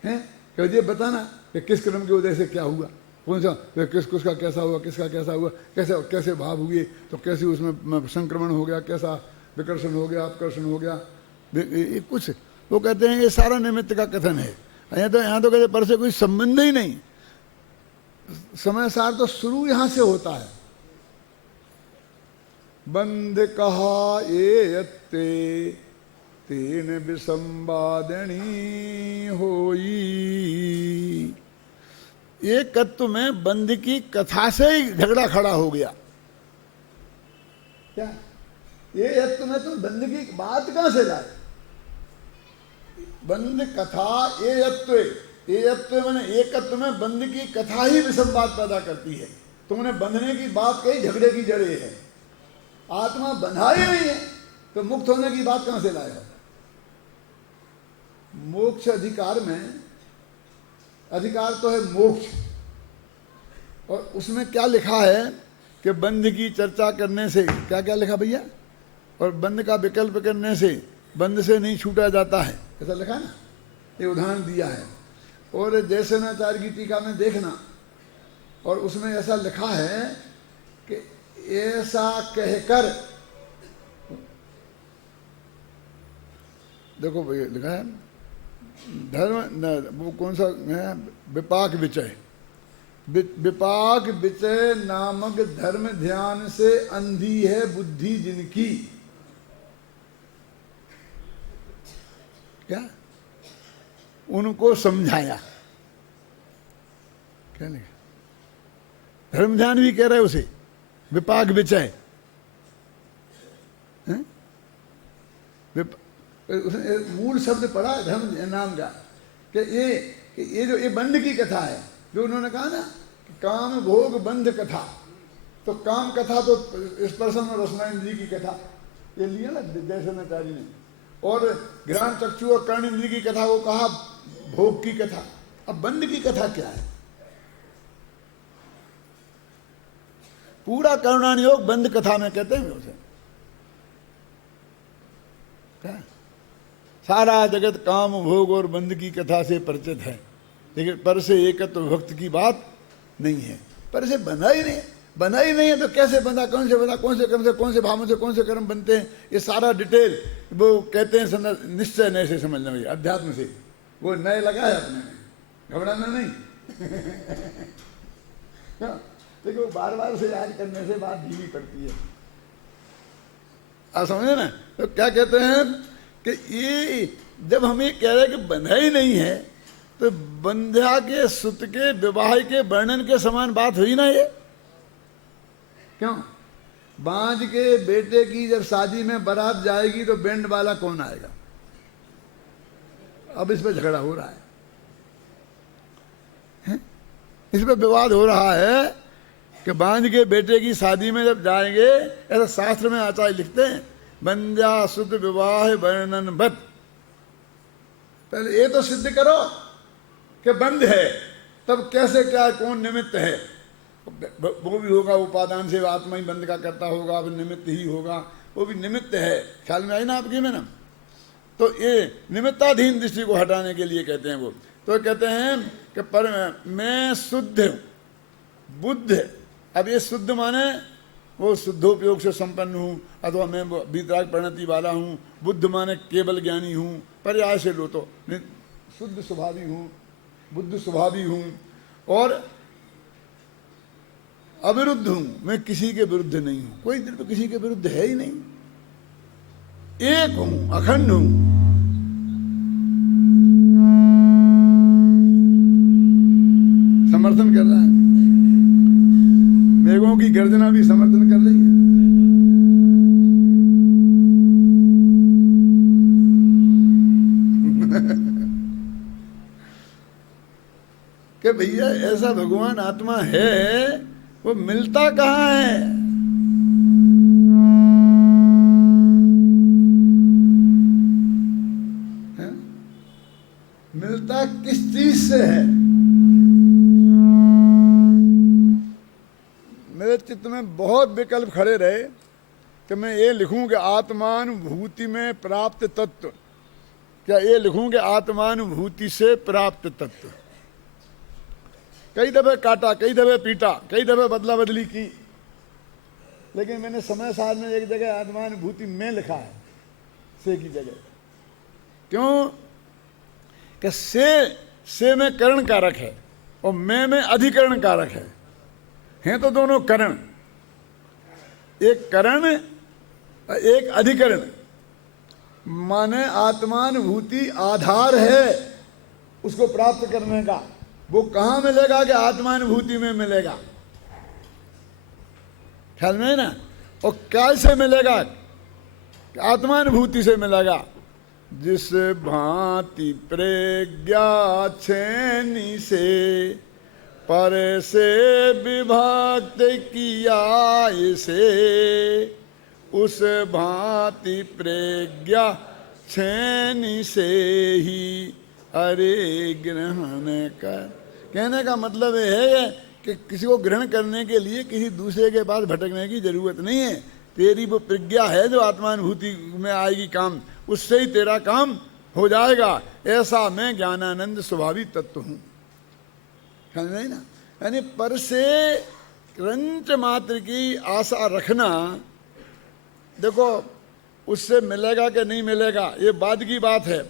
है कि ये बताना कि किस कर्म की वजह से क्या हुआ, कौन सा किसका कैसा हुआ, किसका कैसा हुआ, कैसे भाव हुए, तो कैसे उसमें संक्रमण हो गया, कैसा विकर्षण हो गया, अपकर्षण हो गया, कुछ वो कहते हैं ये सारा निमित्त का कथन है। यहाँ तो कहते पर से कोई संबंध ही नहीं, समय सार तो शुरू यहां से होता है। बंद कहा ये यत्ते तेन विसंवादनी होई। एक तत्व में बंद की कथा से ही झगड़ा खड़ा हो गया। क्या ये यत्व में तुम बंद की बात कहां से लाए? बंद कथा ये यत्व मैंने एकत्व में बंद की कथा ही विसंवाद पैदा करती है। तुमने बंधने की बात कही, झगड़े की जड़े है। आत्मा बंधा ही नहीं है तो मुक्त होने की बात कहां से लाया? मोक्ष अधिकार में, अधिकार तो है मोक्ष, और उसमें क्या लिखा है कि बंध की चर्चा करने से क्या क्या लिखा भैया? और बंध का विकल्प करने से बंध से नहीं छूटा जाता है, ऐसा लिखा है ना? ये उदाहरण दिया है। और जयसेनाचार्य की टीका में देखना, और उसमें ऐसा लिखा है कि ऐसा कहकर, देखो भैया लिखा है धर्म, वो कौन सा है? विपाक विचय, विपाक विचय नामक धर्म ध्यान से अंधी है बुद्धि जिनकी। क्या उनको समझाया, क्या नहीं, धर्म ध्यान भी कह रहे उसे, विपाक विचय, उसने मूल शब्द पढ़ा है धर्म नाम का, कि ये जो ये बंध की कथा है, जो उन्होंने कहा ना कि काम भोग बंध कथा, तो काम कथा तो स्पर्शन और रसना की कथा ये लिया ना दर्शनाचार्य ने, और घ्राण चक्षु और कर्ण इंद्री की कथा को कहा भोग की कथा। अब बंध की कथा क्या है? पूरा करुणान योग बंध कथा में कहते हैं उसे। क्या सारा जगत काम भोग और बंध की कथा से परिचित है, लेकिन पर से एकत्व भक्त की बात नहीं है। पर से बना ही नहीं, बना ही नहीं है तो कैसे बना, कौन से बना, कौन से कर्म से, कौन से भावों से कौन से कर्म बनते हैं, ये सारा डिटेल वो कहते हैं निश्चय नए से समझना भैया, अध्यात्म से वो नए लगा है अपने में, घबराना नहीं। देखो बार बार से याद करने से बात धीमी पड़ती है, आप समझे ना। तो क्या कहते हैं कि ये जब हम ये कह रहे हैं कि बंधा ही नहीं है, तो बंध्या के सुत के विवाह के वर्णन के समान बात हुई ना ये। क्यों? बांझ के बेटे की जब शादी में बारात जाएगी तो बैंड वाला कौन आएगा? अब इस पर झगड़ा हो रहा है? इस पर विवाद हो रहा है कि बांझ के बेटे की शादी में जब जाएंगे, ऐसा शास्त्र में आचार्य लिखते हैं, बंध्या सुत विवाह वर्णन बत। पहले ये तो सिद्ध करो कि बंध है, तब कैसे क्या कौन निमित्त है, वो भी होगा उपादान से, आत्मा ही बंध का करता होगा, फिर निमित्त ही होगा, वो भी निमित्त है। ख्याल में आई ना आपकी में ना। तो ये निमित्ताधीन दृष्टि को हटाने के लिए कहते हैं वो। तो कहते हैं कि पर मैं शुद्ध हूँ, बुद्ध। अब ये शुद्ध माने वो शुद्धोपयोग से संपन्न हूँ, अथवा मैं वीतराग परिणति वाला हूँ। बुद्ध माने केवल ज्ञानी हूँ, पर्याय से लो तो शुद्ध स्वभावी हूँ, बुद्ध स्वभावी हूँ, और अविरुद्ध हूं, मैं किसी के विरुद्ध नहीं हूं, कोई दिल पे किसी के विरुद्ध है ही नहीं, एक हूं, अखंड हूं। समर्थन कर रहा है, मेघों की गर्जना भी समर्थन कर रही है। कि भैया ऐसा भगवान आत्मा है, वो मिलता कहाँ है? मिलता किस चीज से है? मेरे चित्त में बहुत विकल्प खड़े रहे कि मैं ये लिखूं कि आत्मानुभूति में प्राप्त तत्व, क्या ये लिखूं कि आत्मानुभूति से प्राप्त तत्व। कई दफे काटा, कई दफे पीटा, कई दफे बदला बदली की, लेकिन मैंने समय सार में एक जगह आत्मानुभूति में लिखा है, से की जगह। क्यों? कि से में करण कारक है और में अधिकरण कारक है। हैं तो दोनों करण, एक करण एक अधिकरण। माने आत्मानुभूति आधार है उसको प्राप्त करने का। वो कहाँ मिलेगा? कि आत्मानुभूति में मिलेगा। ख्याल में है ना। और कैसे मिलेगा? आत्मानुभूति से मिलेगा। जिस भांति प्रज्ञा छेनी से पर से विभक्त किया इसे, उस भांति प्रज्ञा छेनी से ही अरे ग्रहण कर। कहने का मतलब ये है कि किसी को ग्रहण करने के लिए किसी दूसरे के पास भटकने की जरूरत नहीं है। तेरी वो प्रज्ञा है जो आत्मानुभूति में आएगी काम, उससे ही तेरा काम हो जाएगा। ऐसा मैं ज्ञानानंद स्वभावी तत्व हूँ। समझ नहीं ना। यानी पर से रंच मात्र की आशा रखना, देखो उससे मिलेगा कि नहीं मिलेगा ये बाद की बात है।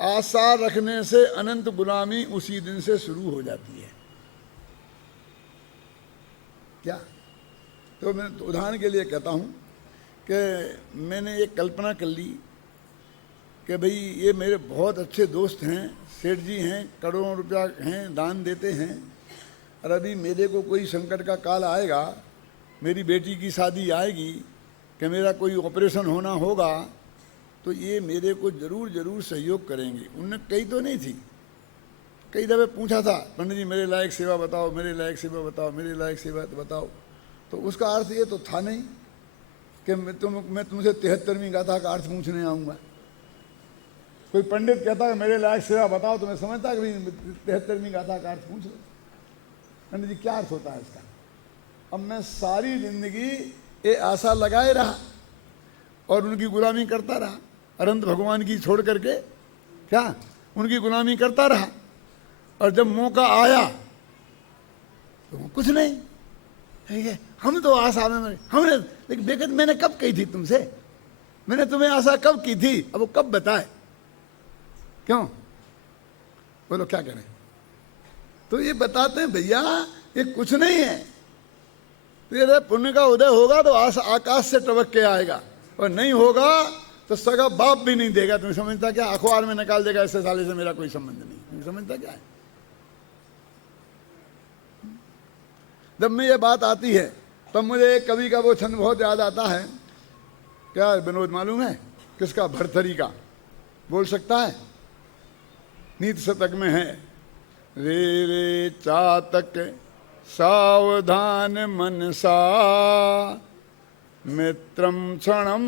आशा रखने से अनंत गुलामी उसी दिन से शुरू हो जाती है। क्या? तो मैं उदाहरण के लिए कहता हूँ कि मैंने एक कल्पना कर ली कि भाई ये मेरे बहुत अच्छे दोस्त हैं, सेठ जी हैं, करोड़ों रुपया हैं, दान देते हैं, और अभी मेरे को कोई संकट का काल आएगा, मेरी बेटी की शादी आएगी, कि मेरा कोई ऑपरेशन होना होगा, तो ये मेरे को ज़रूर सहयोग करेंगे। उनने कही तो नहीं थी, कई दफ़े पूछा था, पंडित जी मेरे लायक सेवा बताओ, मेरे लायक सेवा बताओ, मेरे लायक सेवा बताओ। तो उसका अर्थ ये तो था नहीं कि मैं तुमसे 73वीं गाथा का अर्थ पूछने आऊँगा। कोई पंडित कहता है मेरे लायक सेवा बताओ, तो मैं समझता कि 73वीं गाथा का अर्थ पूछ लो। पंडित जी क्या अर्थ होता है इसका? अब मैं सारी जिंदगी ये आशा लगाए रहा और उनकी गुलामी करता रहा, अनंत भगवान की छोड़ करके क्या उनकी गुलामी करता रहा, और जब मौका आया तो कुछ नहीं, ठीक है। हम तो आशा में हमने, लेकिन बेकत मैंने कब कही थी तुमसे, मैंने तुम्हें आशा कब की थी? अब वो कब बताए? क्यों बोलो क्या करें? तो ये बताते हैं भैया ये कुछ नहीं है, तेरे पुण्य का उदय होगा तो आकाश से टपक के आएगा, और नहीं होगा तो सगा बाप भी नहीं देगा। तुम्हें समझता क्या? अखबार में निकाल देगा ऐसे साले से मेरा कोई संबंध नहीं। तुम्हें समझता क्या है? जब में ये बात आती है तब मुझे कवि का वो छंद बहुत याद आता है। क्या विनोद मालूम है किसका? भरथरी का। बोल सकता है? नीत शतक में है, रे रे चातक सावधान मनसा मित्रम क्षणम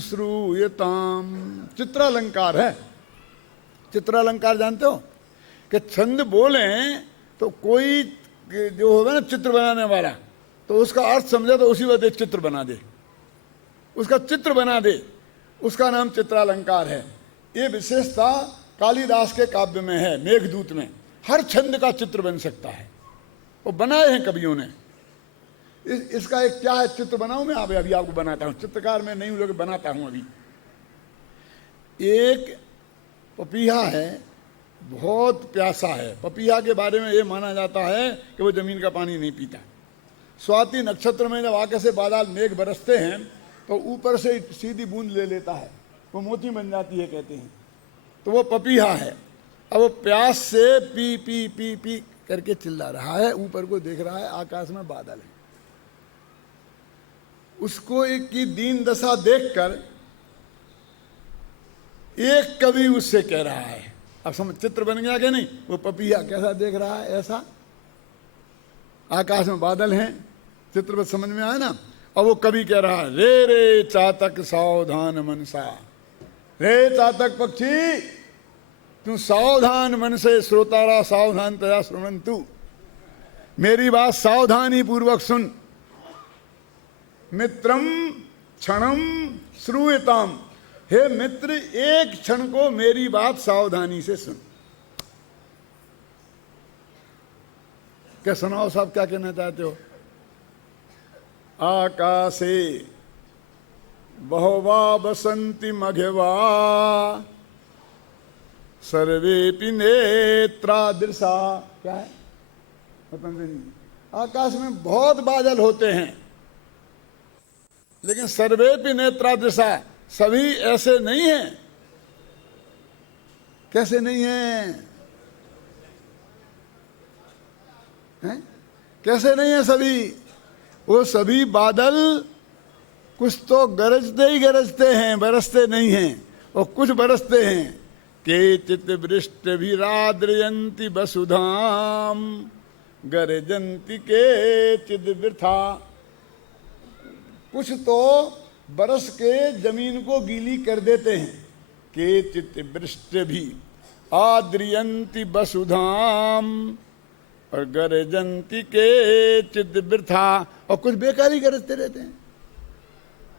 श्रूयताम। चित्रालंकार है। चित्रालंकार जानते हो कि छंद बोलें तो कोई जो होगा ना चित्र बनाने वाला, तो उसका अर्थ समझे तो उसी वक्त चित्र बना दे, उसका चित्र बना दे, उसका नाम चित्रालंकार है। ये विशेषता कालिदास के काव्य में है, मेघदूत में। हर छंद का चित्र बन सकता है, वो बनाए हैं कवियों ने। इसका एक क्या है, चित्र बनाऊं मैं? अभी आपको बनाता हूं। चित्रकार में नहीं हूं लेकिन बनाता हूं। अभी एक पपीहा है, बहुत प्यासा है। पपीहा के बारे में ये माना जाता है कि वो जमीन का पानी नहीं पीता। स्वाति नक्षत्र में जब आगे से बादल मेघ बरसते हैं तो ऊपर से सीधी बूंद ले लेता है, वो मोती बन जाती है कहते हैं। तो वो पपीहा है। अब वो प्यास से पी पी पी पी करके चिल्ला रहा है, ऊपर को देख रहा है, आकाश में बादल है। उसको एक की दीन दशा देखकर एक कवि उससे कह रहा है, अब समझ चित्र बन गया कि नहीं? वो पपीहा कैसा देख रहा है, ऐसा आकाश में बादल हैं, चित्र पर समझ में आया ना? और वो कवि कह रहा है, रे रे चातक सावधान मनसा। रे चातक पक्षी, तू सावधान मन से श्रोतारा सावधान तया सुनंतु। मेरी बात सावधानी पूर्वक सुन। मित्रम क्षणम श्रूयताम। हे मित्र, एक क्षण को मेरी बात सावधानी से सुन। क्या सुनाओ साहब, क्या कहना चाहते हो? आकाशे बहवा बसंती मघवा सर्वेपि नेत्रा दृशा। क्या है पतंजलि? आकाश में बहुत बादल होते हैं, लेकिन सर्वेपि नेत्रा दृशा, सभी ऐसे नहीं हैं। कैसे नहीं हैं? कैसे नहीं है सभी? वो सभी बादल कुछ तो गरजते ही गरजते हैं, बरसते नहीं हैं, और कुछ बरसते हैं। केचित् वृष्टिभिराद्रयन्ति वसुधाम गरजन्ति केचिद् वृथा। कुछ तो बरस के जमीन को गीली कर देते हैं। केचित् वृष्टिभि आद्रयन्ति वसुधाम और गरजन्ति केचिद् वृथा। और कुछ बेकार ही गरजते रहते हैं,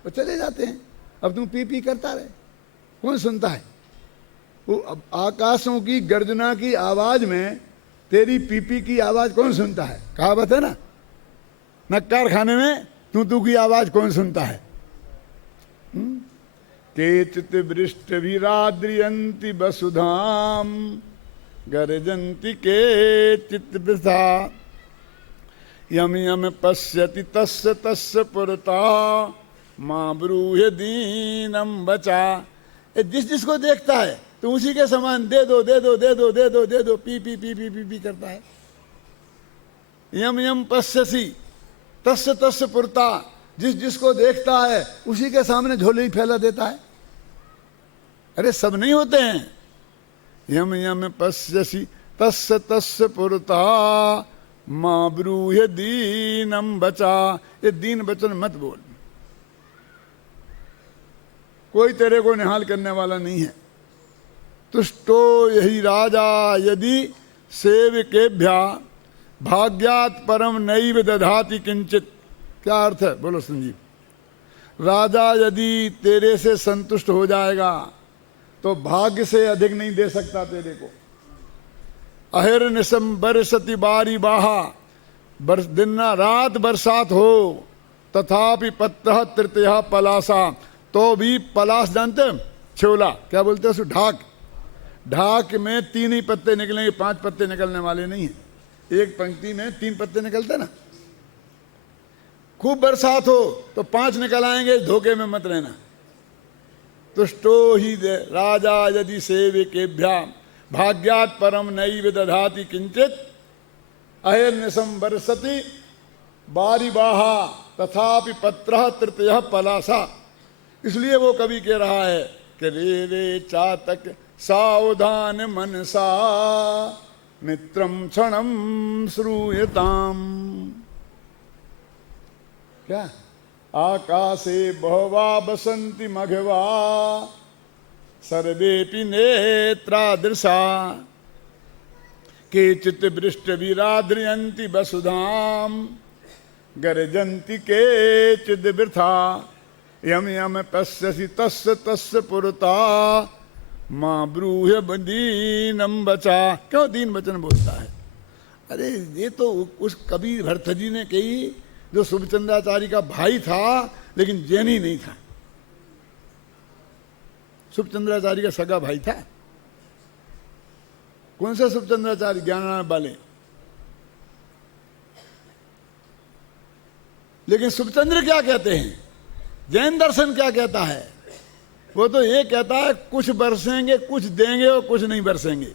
वो चले जाते हैं। अब तुम पी पी करता रहे, कौन सुनता है? वो आकाशों की गर्जना की आवाज में तेरी पीपी की आवाज कौन सुनता है? कहावत है ना, नक्कार खाने में तू की आवाज कौन सुनता है? केचित् वृष्टिभिराद्रयन्ति वसुधाम गरजन्ति केचित् वृथा। यम यम पश्यति तस्य तस्य पुरता माँ ब्रूहि दीनम बचा। जिस जिसको देखता है तो उसी के समान दे दो दे दो दे दो दे दो दे दो, P P P P P P करता है। यम यम पश्यसि तस्य तस्य पुरता, जिस जिसको देखता है उसी के सामने झोली फैला देता है। अरे सब नहीं होते हैं। यम यम पश्यसि तस्य तस्य पुरता माँ ब्रूहि दीनम बचा। ये दीन वचन मत बोल, कोई तेरे को निहाल करने वाला नहीं है। तुष्टो यही राजा यदि सेवकेभ्या भाग्यात परम नैव दधाति किंचित। क्या अर्थ है बोलो संजीव। राजा यदि तेरे से संतुष्ट हो जाएगा तो भाग्य से अधिक नहीं दे सकता तेरे को। अहिर्निशम बरसति बारी बाहा, दिन रात बरसात हो तथापि पत्तः तृतीय पलासा, तो भी पलास जानते हैं छोला क्या बोलते हैं उसको, ढाक। ढाक में 3 ही पत्ते निकलेंगे, 5 पत्ते निकलने वाले नहीं है। एक पंक्ति में 3 पत्ते निकलते ना। खूब बरसात हो तो 5 निकल आएंगे, धोखे में मत रहना। तुष्टो ही राजा यदि सेवकेभ्या भाग्यात परम नैव दधाति किंचित अहिर्निशम बरसति बारी बाहा तथापि पत्रः तृतीय पलासा। इसलिए वो कवि कह रहा है कि रे रे चातक सावधान मनसा मित्रम क्षणम श्रूयताम। क्या आकाशे बहवा बसंति मघवा सर्वेपि नेत्रादृशा केचित् वृष्ट विराद्रियन्ति वसुधाम गर्जन्ति केचिद् वृथा यम यम पश्यसि तस्य तस्य पुरता माँ ब्रूहि दीनम बचा। क्यों दीन वचन बोलता है? अरे ये तो उस कवि भरतजी ने कही जो शुभचंद्राचार्य का भाई था लेकिन जैनी नहीं था। शुभचंद्राचार्य का सगा भाई था। कौन सा शुभचंद्राचार्य? ज्ञानानंद वाले। लेकिन शुभचंद्र क्या कहते हैं? जैन दर्शन क्या कहता है? वो तो ये कहता है कुछ बरसेंगे, कुछ देंगे और कुछ नहीं बरसेंगे।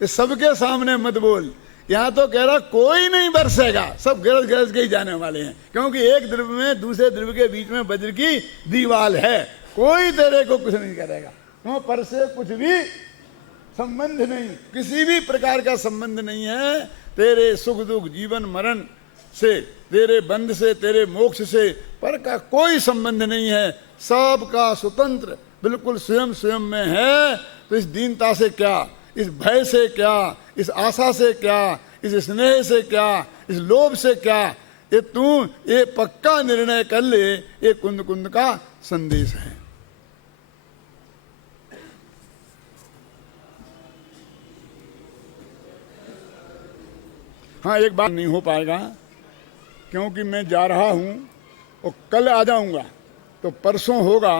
ये सबके सामने मत बोल। यहां तो कह रहा कोई नहीं बरसेगा, सब गरज गरज के ही जाने वाले हैं, क्योंकि एक द्रव्य में दूसरे द्रव्य के बीच में वज्र की दीवाल है। कोई तेरे को कुछ नहीं करेगा। क्यों? पर से कुछ भी संबंध नहीं, किसी भी प्रकार का संबंध नहीं है तेरे सुख दुख जीवन मरण से, तेरे बंध से, तेरे मोक्ष से पर का कोई संबंध नहीं है। सबका स्वतंत्र बिल्कुल स्वयं स्वयं में है। तो इस दीनता से क्या, इस भय से क्या, इस आशा से क्या, इस स्नेह से क्या, इस लोभ से क्या, ये तू ये पक्का निर्णय कर ले। ये कुंद कुंद का संदेश है। हाँ, एक बात नहीं हो पाएगा क्योंकि मैं जा रहा हूँ और कल आ जाऊँगा, तो परसों होगा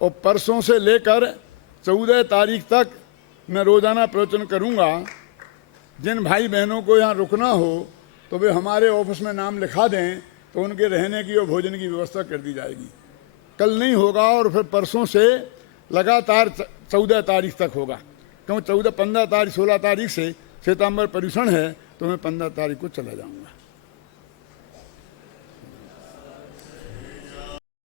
और परसों से लेकर 14 तारीख तक मैं रोज़ाना प्रवचन करूँगा। जिन भाई बहनों को यहाँ रुकना हो तो वे हमारे ऑफिस में नाम लिखा दें, तो उनके रहने की और भोजन की व्यवस्था कर दी जाएगी। कल नहीं होगा और फिर परसों से लगातार 14 तारीख तक होगा, क्योंकि 14, 15 तारीख 16 तारीख से श्वेतांबर पर्यूषण है, तो मैं 15 तारीख को चला जाऊँगा।